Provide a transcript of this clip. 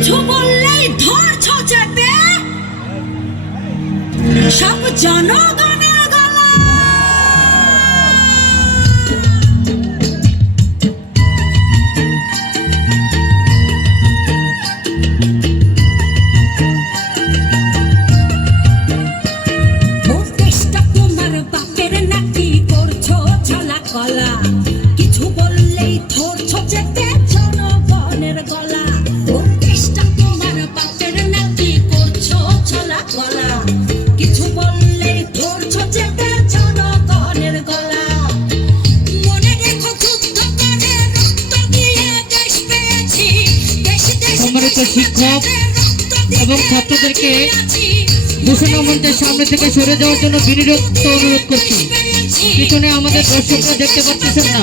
কিছু বললেই ধরছো চেপে সব জনগণের গলা। দেশটা তোমার বাপের নাকি করছো ছলা কলা, কিছু বললেই ধরছো চেপে জনগণের গলা। দেশটা তোমার বাপের নাকি করছো ছলা কলা, কিছু বললেই ধরছো চেপে জনগণের গলা। মনে রেখো যুদ্ধ করে রক্ত দিয়ে দেশ পেয়েছি, দেশ দেশ সম্মানিত শিক্ষক এবং ছাত্রদেরকে ঘোষণা মঞ্চের সামনে থেকে সরে যাওয়ার জন্য বিনীত অনুরোধ করছি। পিছনে আমাদের দর্শকরা দেখতে পাচ্ছেন না।